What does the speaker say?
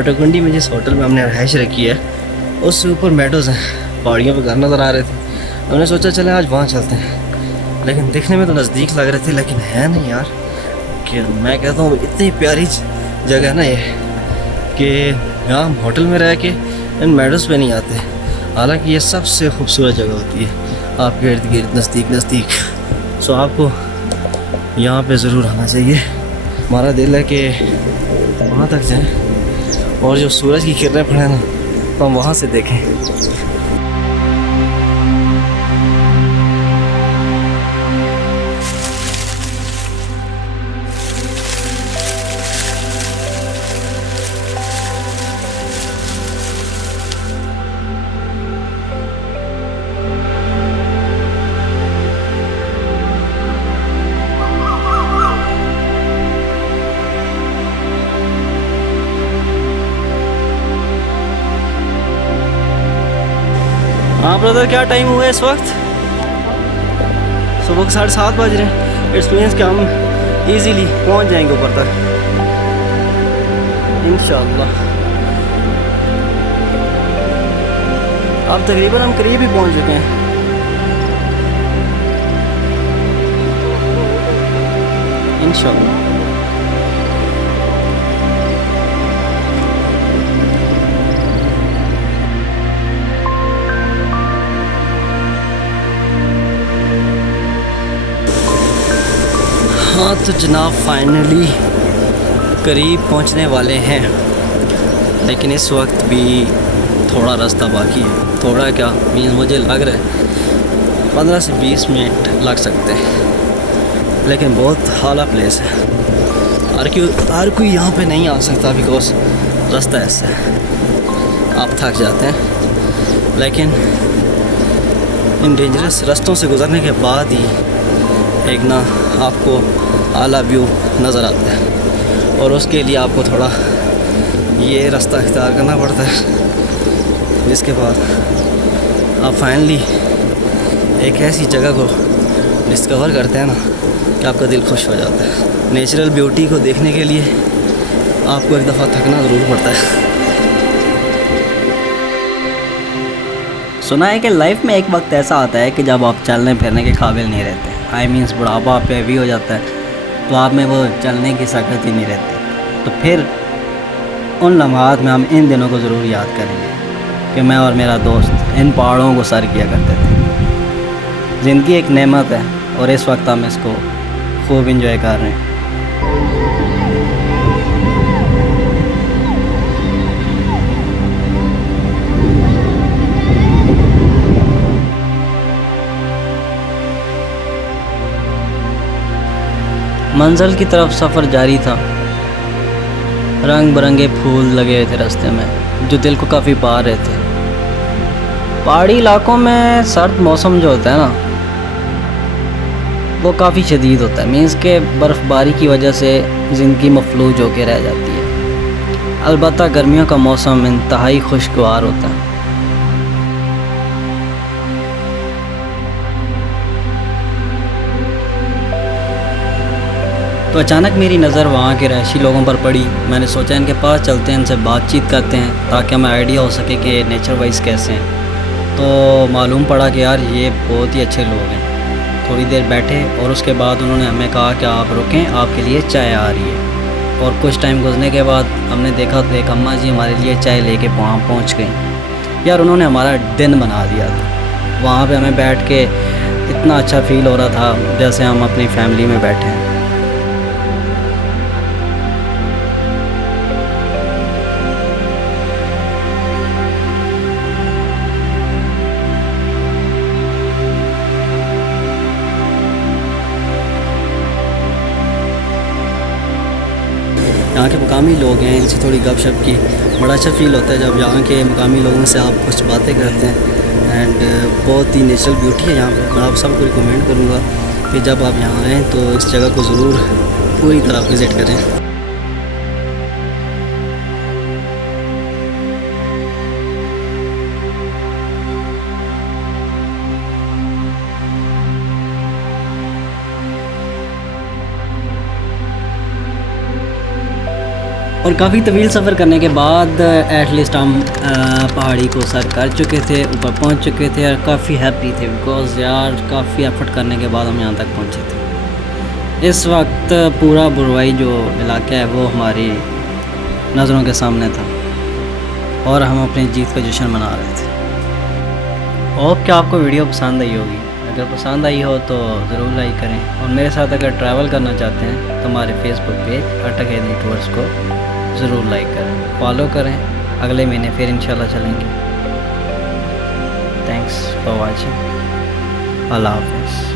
वाटरकुंडी में जिस होटल में हमने रहाइश रखी है उससे ऊपर मेडोज़ हैं, पहाड़ियों पर घर नज़र आ रहे थे। हमने सोचा चले आज वहाँ चलते हैं, लेकिन दिखने में तो नज़दीक लग रहे थे लेकिन है नहीं यार। कि मैं कहता हूँ इतनी प्यारी जगह है ना ये कि यहाँ हम होटल में रह के इन मेडोज़ पे नहीं आते, हालांकि ये सबसे खूबसूरत जगह होती है आपके इर्द गिर्द नज़दीक। सो आपको यहाँ पे ज़रूर आना चाहिए। हमारा दिल है कि वहाँ तक जाएं और जो सूरज की किरणें पड़े ना तो हम वहाँ से देखें। हाँ ब्रदर, क्या टाइम हुआ है इस वक्त? सुबह के 7:30 बज रहे हैं। इट्स मीन्स कि हम इजीली पहुंच जाएंगे ऊपर तक इंशाल्लाह। अब तकरीबन हम करीब ही पहुंच चुके हैं। इंशाल्लाह हाँ तो जनाब फाइनली करीब पहुंचने वाले हैं, लेकिन इस वक्त भी थोड़ा रास्ता बाकी है। थोड़ा क्या मीन्स मुझे लग रहा है 15 से 20 मिनट लग सकते हैं, लेकिन बहुत हाला प्लेस है। हर कोई यहाँ पे नहीं आ सकता बिकॉज रास्ता ऐसा है, आप थक जाते हैं। लेकिन इन डेंजरस रास्तों से गुजरने के बाद ही एक ना आपको आला व्यू नज़र आता है और उसके लिए आपको थोड़ा ये रास्ता इख्तियार करना पड़ता है, जिसके बाद आप फाइनली एक ऐसी जगह को डिस्कवर करते हैं ना कि आपका दिल खुश हो जाता है। नेचुरल ब्यूटी को देखने के लिए आपको एक दफ़ा थकना ज़रूर पड़ता है। सुना है कि लाइफ में एक वक्त ऐसा आता है कि जब आप चलने फिरने के काबिल नहीं रहते। आई मीन्स बुढ़ापा आप पे भी हो जाता है तो आप में वो चलने की ताकत ही नहीं रहती। तो फिर उन लम्हात में हम इन दिनों को ज़रूर याद करेंगे कि मैं और मेरा दोस्त इन पहाड़ों को सर किया करते थे। ज़िंदगी एक नेमत है और इस वक्त हम इसको खूब इंजॉय कर रहे हैं। मंजिल की तरफ सफ़र जारी था। रंग बिरंगे फूल लगे हुए थे रास्ते में जो दिल को काफ़ी पा रहे थे। पहाड़ी इलाकों में सर्द मौसम जो होता है ना वो काफ़ी शदीद होता है। मीन्स के बर्फ़बारी की वजह से ज़िंदगी मफलूज होकर रह जाती है। अलबत्ता गर्मियों का मौसम इंतहाई खुशगवार होता है। तो अचानक मेरी नज़र वहाँ के रहायशी लोगों पर पड़ी। मैंने सोचा इनके पास चलते हैं, इनसे बातचीत करते हैं ताकि हमें आइडिया हो सके कि नेचर वाइज कैसे हैं। तो मालूम पड़ा कि यार ये बहुत ही अच्छे लोग हैं। थोड़ी देर बैठे और उसके बाद उन्होंने हमें कहा कि आप रुकें, आपके लिए चाय आ रही है। और कुछ टाइम गुजरने के बाद हमने देखा तो एक अम्मा जी हमारे लिए चाय लेके वहाँ पहुँच गई। यार उन्होंने हमारा दिन बना दिया था। वहाँ पर हमें बैठ के इतना अच्छा फ़ील हो रहा था जैसे हम अपनी फैमिली में बैठे हैं। यहाँ के मुकामी लोग हैं, इनसे थोड़ी गपशप की बड़ा अच्छा फ़ील होता है जब यहाँ के मुकामी लोगों से आप कुछ बातें करते हैं। एंड बहुत ही नेचुरल ब्यूटी है यहाँ पे। मैं आप सबको रिकमेंड करूँगा कि जब आप यहाँ आएँ तो इस जगह को ज़रूर पूरी तरह विज़िट करें। और काफ़ी तवील सफ़र करने के बाद एटलीस्ट हम पहाड़ी को सर कर चुके थे, ऊपर पहुंच चुके थे और काफ़ी हैप्पी थे बिकॉज़ यार काफ़ी एफर्ट करने के बाद हम यहाँ तक पहुँचे थे। इस वक्त पूरा बुरवाई जो इलाका है वो हमारी नज़रों के सामने था और हम अपनी जीत का जश्न मना रहे थे। होप कि आपको वीडियो पसंद आई होगी। अगर पसंद आई हो तो ज़रूर लाइक करें और मेरे साथ अगर ट्रैवल करना चाहते हैं तो हमारे फेसबुक पेज अटक हैदरी टूर्स को ज़रूर लाइक करें, फॉलो करें। अगले महीने फिर इंशाल्लाह चलेंगे। Thanks for watching. अल्लाह हाफ़िज़।